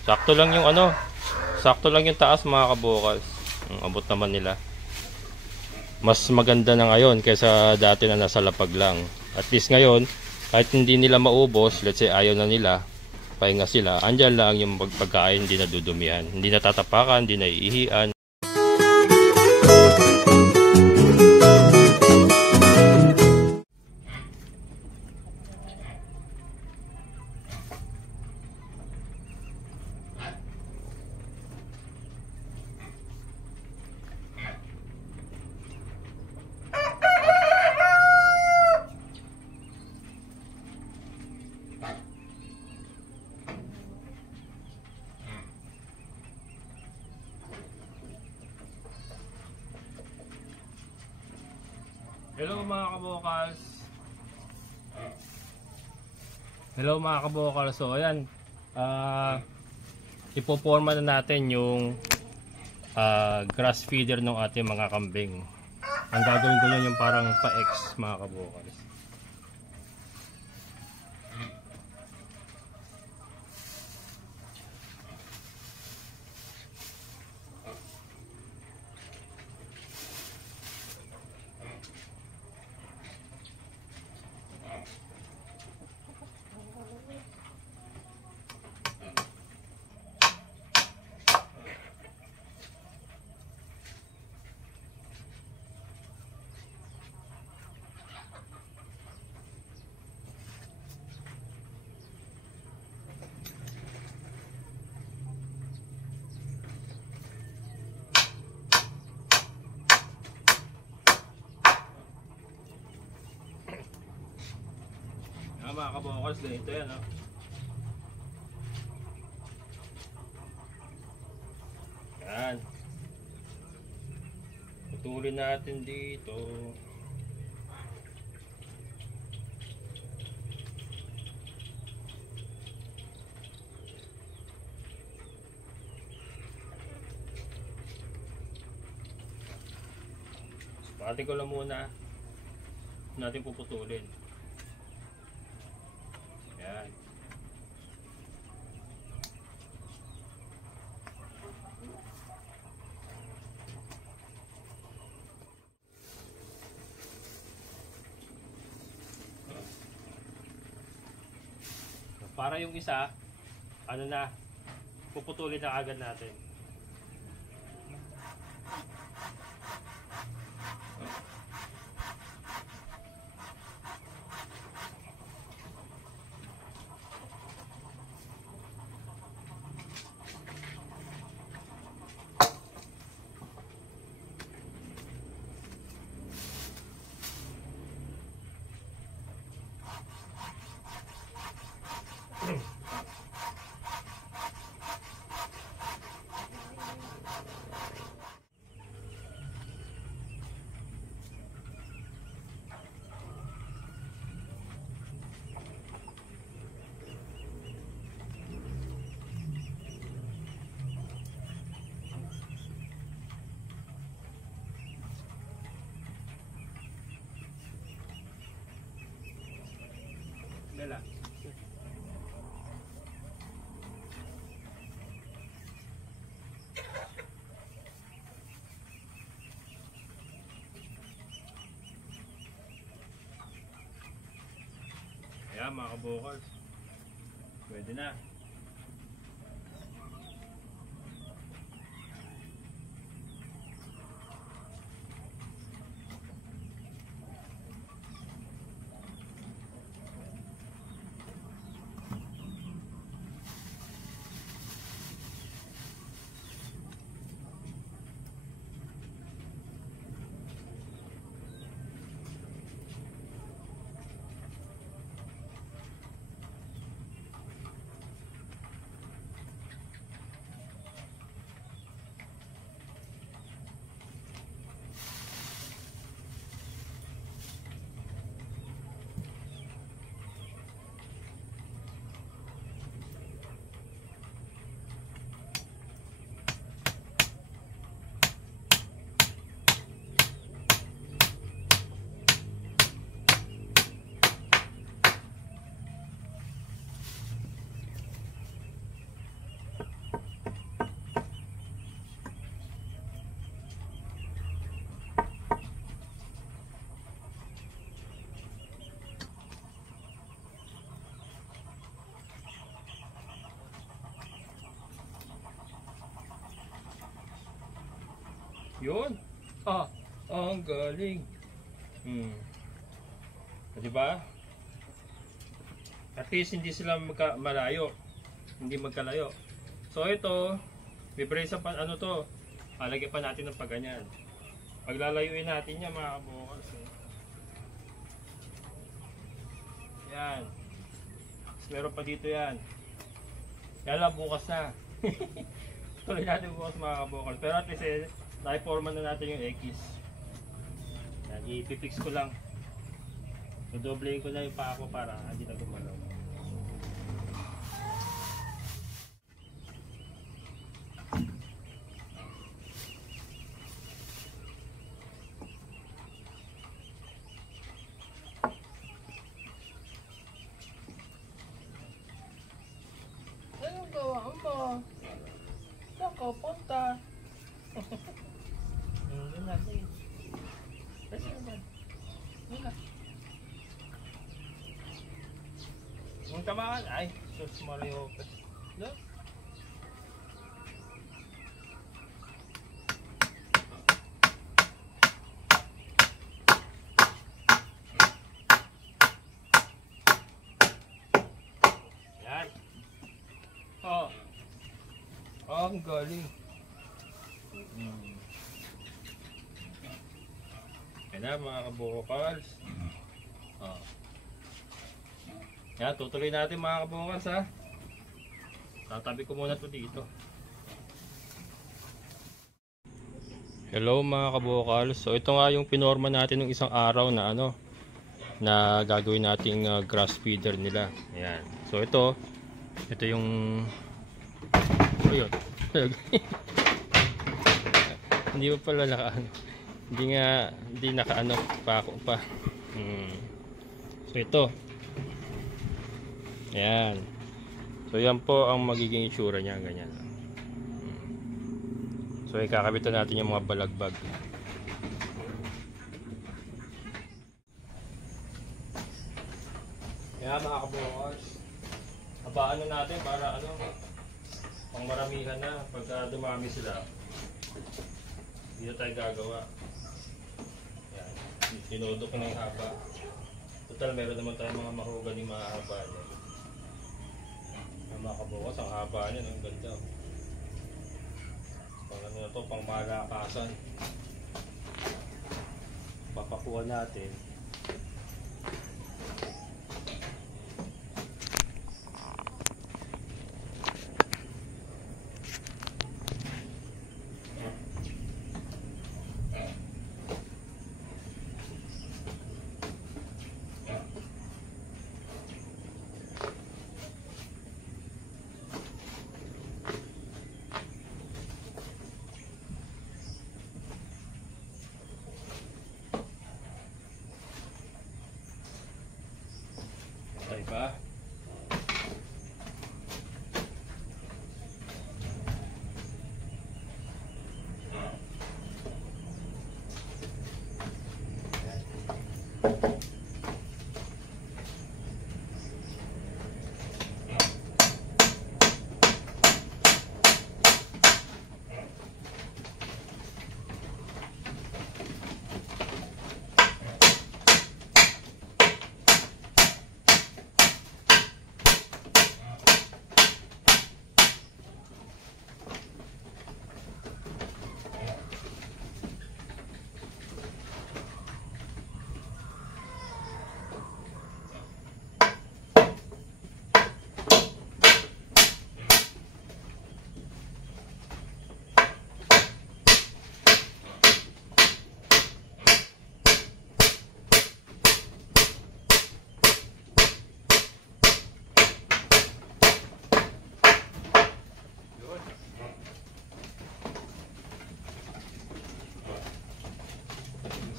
Sakto lang yung ano, sakto lang yung taas mga kabukals. Abot naman nila. Mas maganda na ngayon kaysa dati na nasa lapag lang. At least ngayon, kahit hindi nila maubos, let's say ayaw na nila, pahinga sila, andyan lang yung pagkain, hindi nadudumihan. Hindi natatapakan, hindi naiihian. Hello mga kabokals. Hello mga kabokals. So ayan, ipoporma na natin yung grass feeder ng ating mga kambing. Ang gagawin ko yun yung parang pa-X mga kabokals. Mga kabokals, ganito yan oh. Yan. Putulin natin dito. Pati ko lang muna natin puputulin. Yan. Para yung isa, ano na, puputulin na agad natin. Bella. Ayan mga kabokals, pwede na. Yun. Ang galing. Diba? At least hindi sila malayo. Hindi magkalayo. So ito, bibresa pa ano to. Lalagyan pa natin ng pagganyan. Paglalayuin natin yan mga kabukals. Yan. Meron pa dito yan. Yan lang bukas na. Tuloy natin bukas mga kabukals. Pero at least naiporman na natin yung X. Yan, ipipix ko lang. Dodoblein ko na yung paa ko para hindi na gumalaw. Anong gawaan mo? Saan ka punta? Yun na, sige. Kasi naman. Yun na. Yung tamaan, ay, sus Mario. Look. Yan. Ang galing. Yan na mga kabukals. Yan, tutuloy natin mga kabukals ha. Tatabi ko muna ito dito. Hello mga kabukals. So ito nga yung pinorma natin ng isang araw na ano na gagawin nating grass feeder nila. Ayan. So ito yung ayun. Hindi pa pala nakaano. Hindi nakaano pa ako pa. So ito. Ayan. So yan po ang magiging itsura niya, ganyan. So ikakabitan natin yung mga balagbag. Ayan mga kabukals. Habaan na natin para ano, pang maramihan na pagka dumami sila. Dito tayo gagawa. Ayan. Tinudok ko na yung haba. Total meron naman tayong mga mahogany mahaba niya. Mga kabukals, ang haba niya, ang ganda. Pang ano na to, pang malakasan. Papakuha natin. Diba?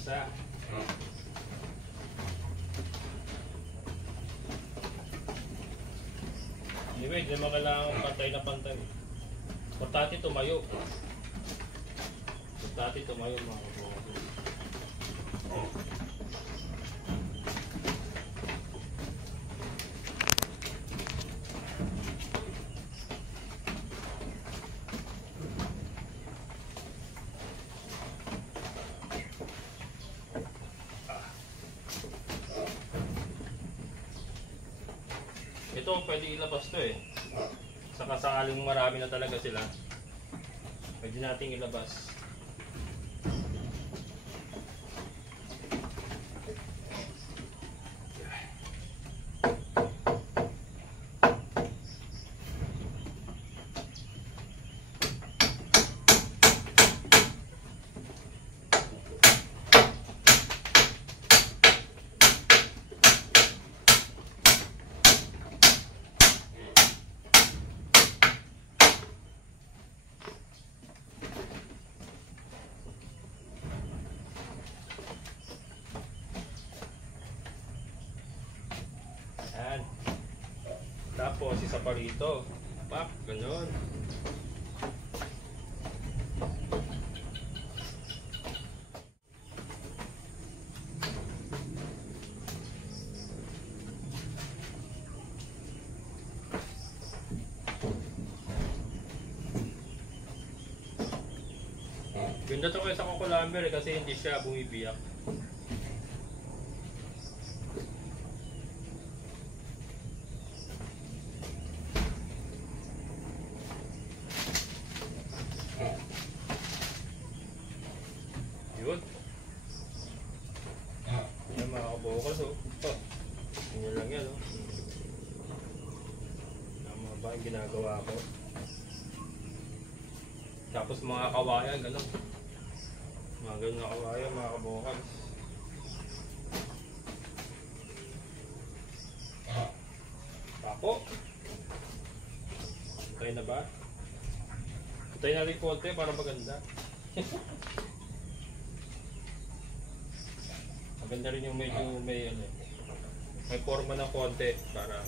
Isa. Anyway, hindi naman kailangan pantay na pantay. Importante tumayo. Importante tumayo mga kabukals. to, pwede ilabas to eh. Saka sakaling marami na talaga sila, pwede nating ilabas. Yan. Tapos isa pa rito. Pak, ganun. Ganda to kayo sa cucumber kasi hindi siya bumibiyak. Yun. Yan mga kabukas oh. Oh. Ganyan lang yan oh. Tama ba yung ginagawa ko? Tapos mga kawayan, gano'n. Mga ganyan na kawayan, mga kabukas. Tako. Patay na ba? Patay na rin konti para maganda. Maganda rin yung medyo may ano, may forma ng konti para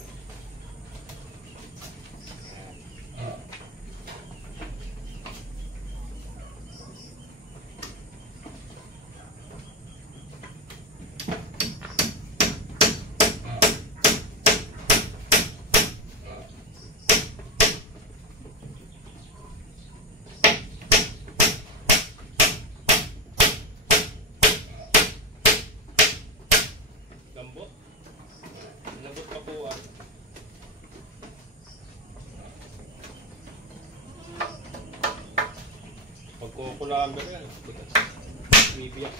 lambot. Lambot pa po ah. Pagkukulamber yan. Bibiyak.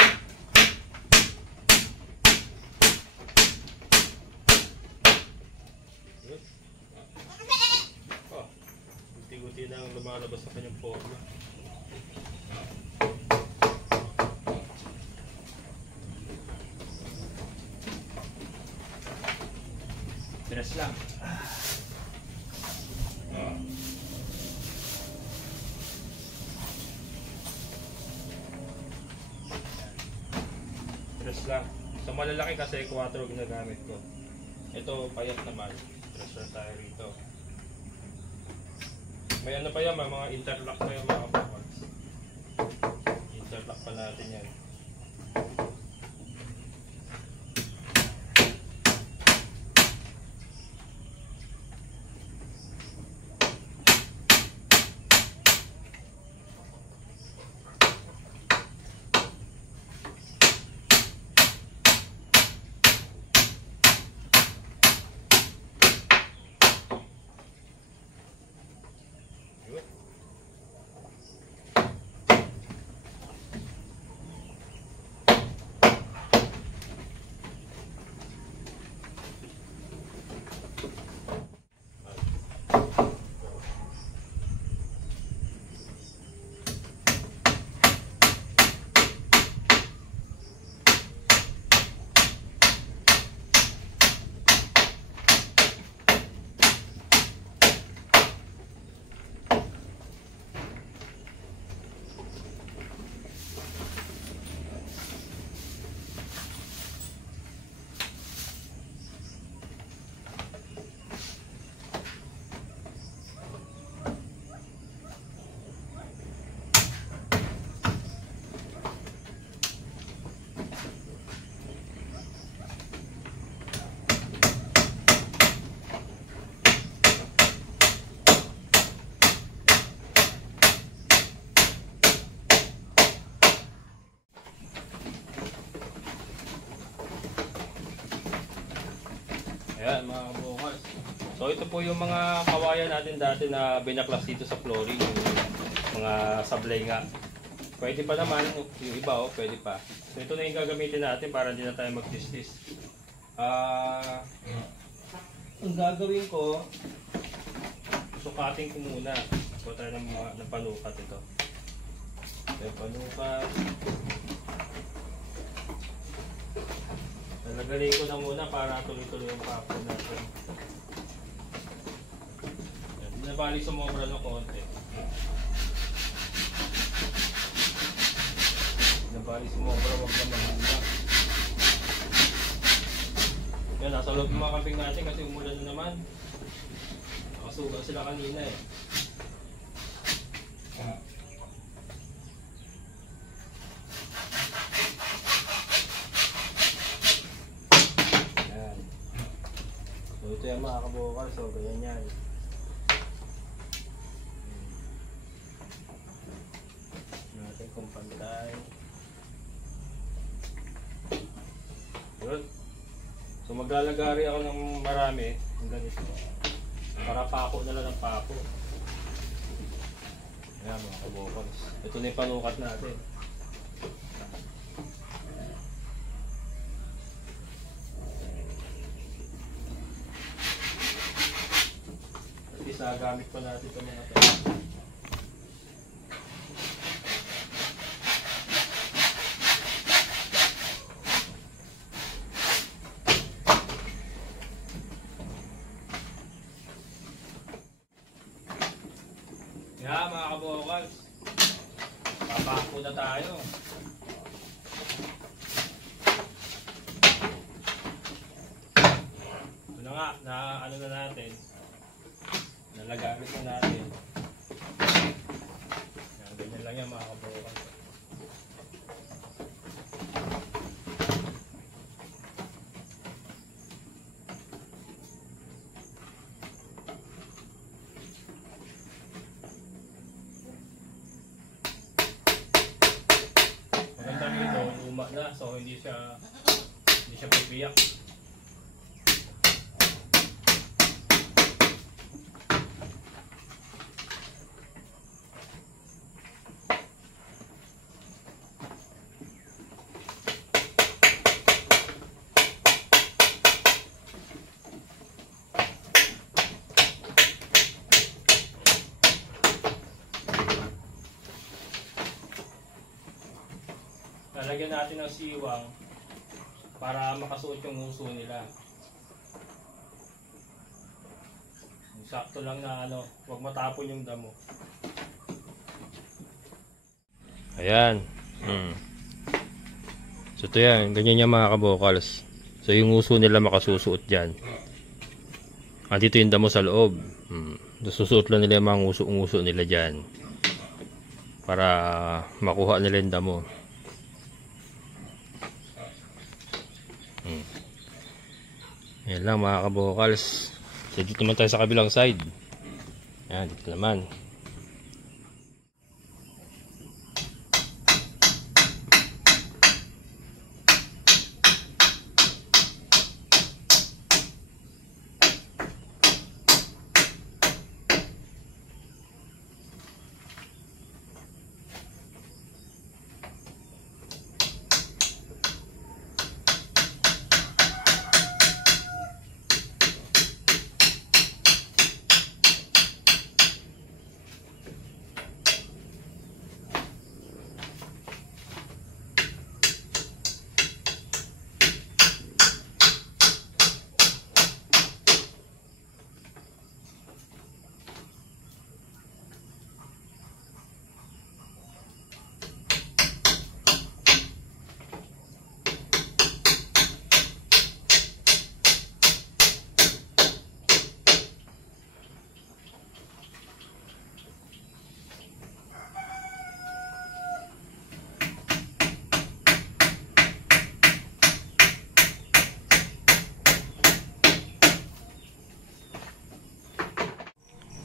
Oh, guti-guti na ang lumalabas sa kanyang forma. Tres lang. Tres lang. Sa malalaki kasi 4 ginagamit ko. Ito payat naman. Tres lang tayo rito. May ano pa yan, may mga interlock pa yan mga kapatid. Interlock pa natin yan. Ayan mga kabukas. So So ito po yung mga kawayan natin dati na binaklas dito sa flooring, yung mga sablay nga. Pwede pa naman, yung iba pwede pa. So ito na yung gagamitin natin para hindi na tayo magtistis. Ang gagawin ko, sukatin ko muna. So tayo ng panukat ito. Yung panukat. Nalagaling ko na muna para tuloy-tuloy yung pako natin. Nabali sumobra ng konti. Nabali sumobra, wag naman hula. Yan, nasa loob ng mga kambing natin kasi umulan na naman. Nakasuga sila kanina eh. Yan. So ito yung mga kabukal, so ganyan yan. Natin kung pantay. Good. So maglalagari ako ng marami ng ganito. Para pako na lang ng pako. Ayan mga kabukals. Ito na yung panukat natin. At least nagamit pa natin ito mga tayo. Yan mga kabukals, papako na tayo. Ito na nga, na ano na natin, nalagamit na natin. Yan, ganyan lang yan mga kabukals. Luma na, so hindi siya pipiyak. Lalagyan natin ng siwang para makasuot yung uso nila. Sakto lang na ano, huwag matapon yung damo. Ayan. So ito yan, ganyan yung mga kabukals. So yung uso nila makasusuot dyan. Dito yung damo sa loob. Susuot lang nila yung mga uso nila dyan. Para makuha nila yung damo. Yan lang mga kabukals. So dito naman tayo sa kabilang side. Yan, dito naman.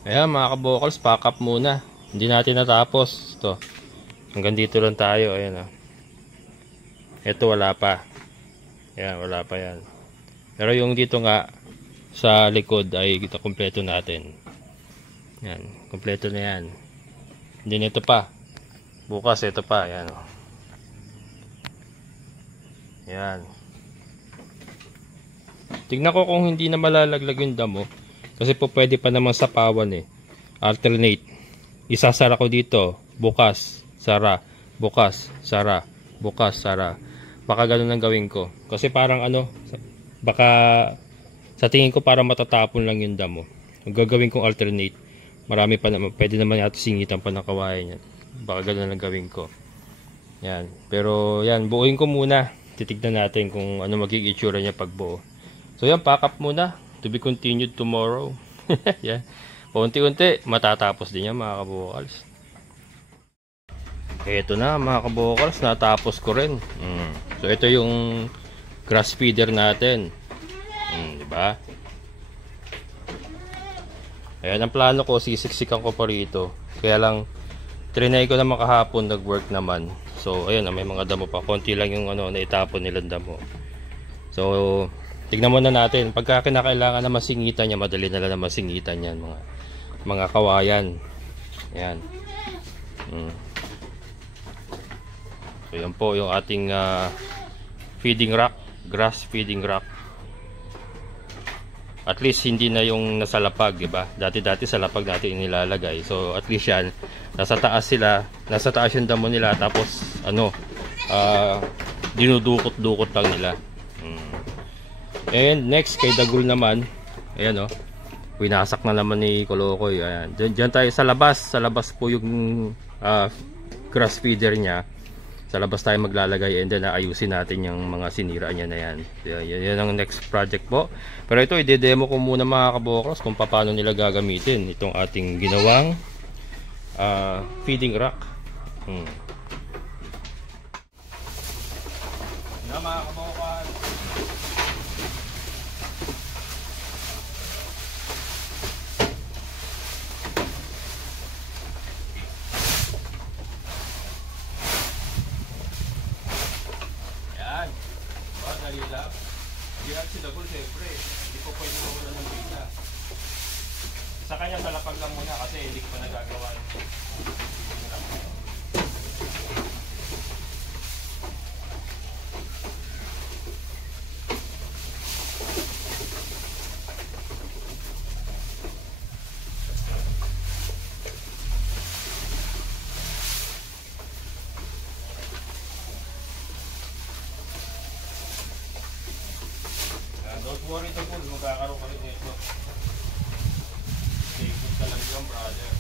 Ayan mga kabukals, pack up muna. Hindi natin natapos. Ito. Hanggang dito lang tayo. Ayan. Ito wala pa. Ayan, wala pa yan. Pero yung dito nga, sa likod ay kumpleto natin. Yan, kumpleto na yan. Hindi ito pa. Bukas ito pa, yan. Yan. Tignan ko kung hindi na malalaglag yung damo. Kasi po pwede pa naman sapawan eh. Alternate. Isasara ko dito. Bukas, sara. Bukas, sara. Bukas, sara. Baka ganun ang gawin ko. Kasi parang ano, baka sa tingin ko para matatapon lang yung damo. Ang gagawin kong alternate. Marami pa naman. Pwede naman yata singitan pa ng kawayan yan. Baka ganun ang gawin ko. Yan. Pero yan, buuin ko muna. Titignan natin kung ano magiging itsura niya pag buo. So yan, pack up muna. To be continued tomorrow. Yan. Paunti-unti, matatapos din yan mga kabukals. Ito na mga kabukals, natapos ko rin. So ito yung grass feeder natin. Diba? Ayan ang plano ko, sisiksikan ko pa rito. Kaya lang, trinay ko naman kahapon, nag-work naman. So ayan, may mga damo pa. Konti lang yung ano, naitapon nilang damo. So, tignan muna natin. Pagka kinakailangan na masingitan niya, madali na lang na masingitan yan. Mga kawayan. Ayan. So yan po yung ating feeding rack. Grass feeding rack. At least hindi na yung nasa lapag, diba? Dati-dati sa lapag natin inilalagay. So at least yan, nasa taas sila, nasa taas yung damo nila, tapos ano, dinudukot-dukot lang nila. And next kay Dagul naman, ayan oh, winasak na naman ni Kolokoy. Ayan, diyan tayo sa labas po yung grass feeder niya. Sa labas tayo maglalagay, and then ayusin natin yung mga sinira niya na yan. Yan ang next project po. Pero ito, i-demo ko muna mga kabukals kung paano nila gagamitin itong ating ginawang feeding rack. Na mga kabukals, si Dagul siyempre, hindi ko pwede mawala ng bita. Sa kanya sa lapag lang muna kasi hindi ko pa nagagawa ng don't worry Dagul, magkakaroon ka rin nito. Stay good ka lang yan, brother.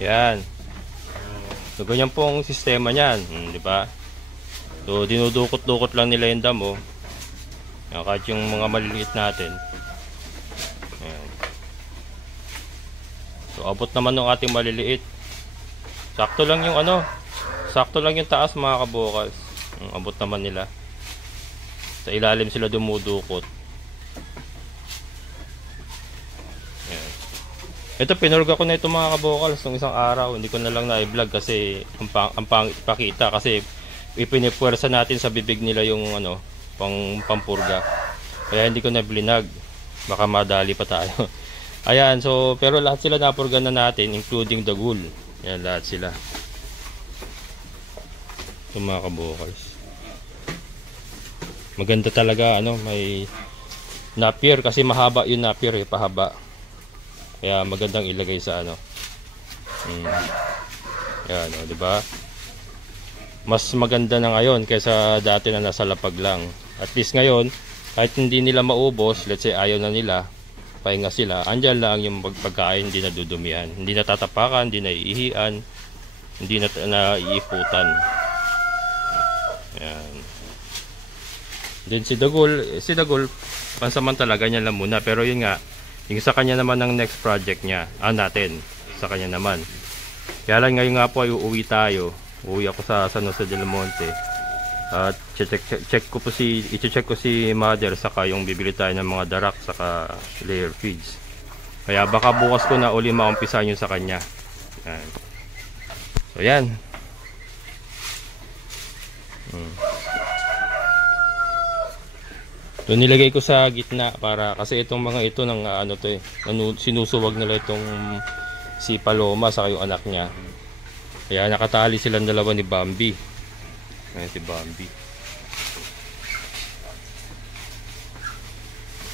Yan. So ganyan pong sistema niyan, di ba? So dinudukot-dukot lang nila yung damo. Yan, kahit yung mga maliliit natin. Yan. So abot naman ng ating maliliit. Sakto lang yung ano, sakto lang yung taas mga kabukals. Abot naman nila. So Sa ilalim sila dumudukot. Yan. Ito, pinurga ko na ito mga kabokals nung isang araw. Hindi ko na lang na-vlog kasi ang pangit pakita. Kasi ipinipwersa natin sa bibig nila yung ano, pampurga. Kaya hindi ko na blinag. Baka madali pa tayo. Ayan, so pero lahat sila napurga na natin, including the ghoul. Yan, lahat sila. Ito mga kabokals. Maganda talaga, ano, may napier kasi mahaba yung napier, pahaba. Kaya magandang ilagay sa ano. Yan, oh, di ba? Mas maganda na ngayon kaysa dati na nasa lapag lang. At least ngayon, kahit hindi nila maubos, let's say ayaw na nila, pahinga sila, andyan lang yung pagkain, hindi na dudumihan, hindi na tatapakan, hindi na iihian, hindi na naiiputan. Yan. Then si Dagol, pansamantala ganyan lang muna, pero yun nga, yung sa kanya naman ng next project niya, natin, sa kanya naman. Kaya lang ngayon nga po ay uuwi tayo. Uuwi ako sa San Jose del Monte. At i-check ko si Mother, saka yung bibili tayo ng mga darak saka layer feeds. Kaya baka bukas ko na uli maumpisahan yung sa kanya. Yan. So yan. So nilagay ko sa gitna para kasi itong mga ito ng ano to sinusuwag nila itong si Paloma sa yung anak niya. Kaya nakatali silang dalawa ni Bambi. Ayan si Bambi.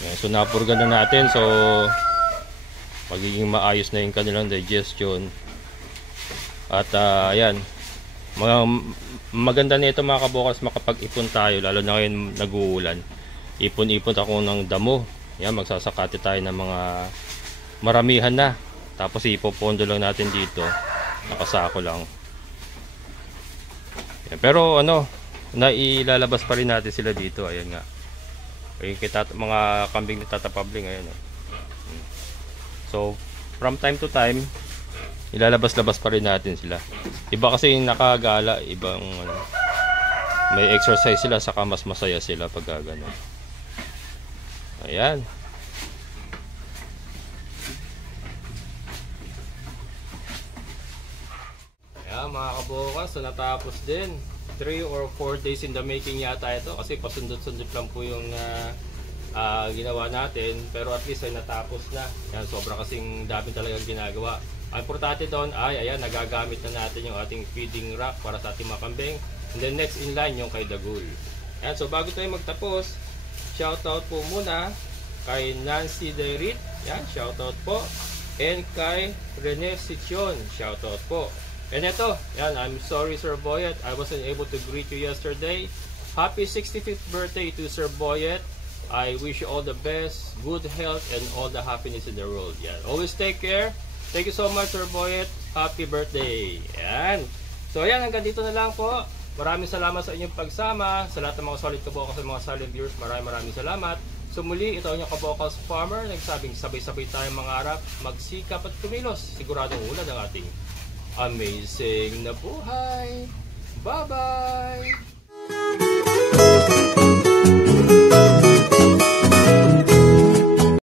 Ayan, so napurga na natin, so magiging maayos na yung kanilang digestion. At ayan, maganda nito mga kabokals, makapag-ipon tayo lalo na ngayon nag-uulan. Ipon-ipon ako ng damo. Yan, magsasakati tayo ng mga maramihan na. Tapos ipopondo lang natin dito. Nakasako lang. Yan, pero ano, nailalabas pa rin natin sila dito. Ayan nga. Ayun, mga kambing na tatapabling. Ayan. So, from time to time, ilalabas-labas pa rin natin sila. Iba kasi yung nakagala. Ibang ano, may exercise sila, saka mas masaya sila pag gano'n. Ayan. Ayan mga kabukas, so natapos din. 3 or 4 days in the making yata ito kasi pasundot-sundot lang po yung ginawa natin, pero at least ay natapos na. Ayan, sobra kasing dami talagang ginagawa. Ang importante doon ay ayan, nagagamit na natin yung ating feeding rack para sa ating mga kambing. And then next in line yung kay Dagul. Ayan, so bago tayo magtapos, shoutout po muna kay Nancy Derit, yan, shoutout po. And kay Rene Sichon, shoutout po. And ito, yan, I'm sorry Sir Boyet, I wasn't able to greet you yesterday. Happy 65th birthday to Sir Boyet. I wish you all the best, good health, and all the happiness in the world. Yan, always take care. Thank you so much Sir Boyet. Happy birthday. Yan. So ayan, hanggang dito na lang po. Maraming salamat sa inyong pagsama. Sa lahat ng mga solid kabokals at mga silent viewers, maraming salamat. So muli, ito ang inyong kabokals farmer. Nagsabing sabay-sabay tayong mangarap, magsikap at kumilos. Siguradong unad ang ating amazing na buhay. Bye-bye!